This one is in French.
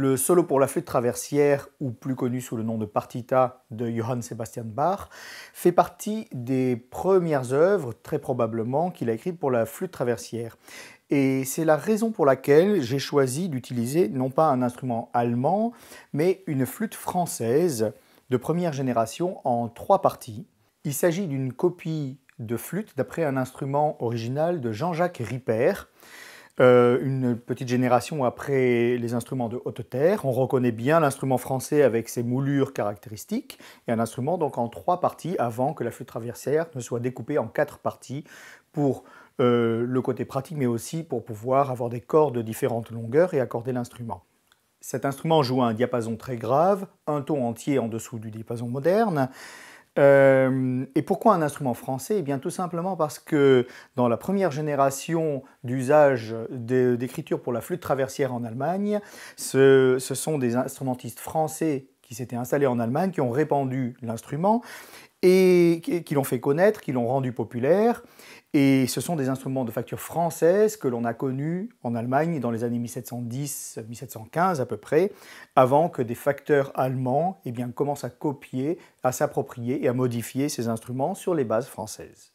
Le solo pour la flûte traversière, ou plus connu sous le nom de partita de Johann Sebastian Bach, fait partie des premières œuvres, très probablement, qu'il a écrites pour la flûte traversière. Et c'est la raison pour laquelle j'ai choisi d'utiliser non pas un instrument allemand, mais une flûte française de première génération en 3 parties. Il s'agit d'une copie de flûte d'après un instrument original de Jean-Jacques Ripper, une petite génération après les instruments de haute terre. On reconnaît bien l'instrument français avec ses moulures caractéristiques, et un instrument donc en 3 parties avant que la flûte traversière ne soit découpée en 4 parties pour le côté pratique, mais aussi pour pouvoir avoir des cordes de différentes longueurs et accorder l'instrument. Cet instrument joue un diapason très grave, un ton entier en dessous du diapason moderne. Et pourquoi un instrument français? Eh bien, tout simplement parce que dans la première génération d'usage d'écriture pour la flûte traversière en Allemagne, ce sont des instrumentistes français qui s'étaient installés en Allemagne, qui ont répandu l'instrument et qui l'ont fait connaître, qui l'ont rendu populaire. Et ce sont des instruments de facture française que l'on a connus en Allemagne dans les années 1710-1715 à peu près, avant que des facteurs allemands commencent à copier, à s'approprier et à modifier ces instruments sur les bases françaises.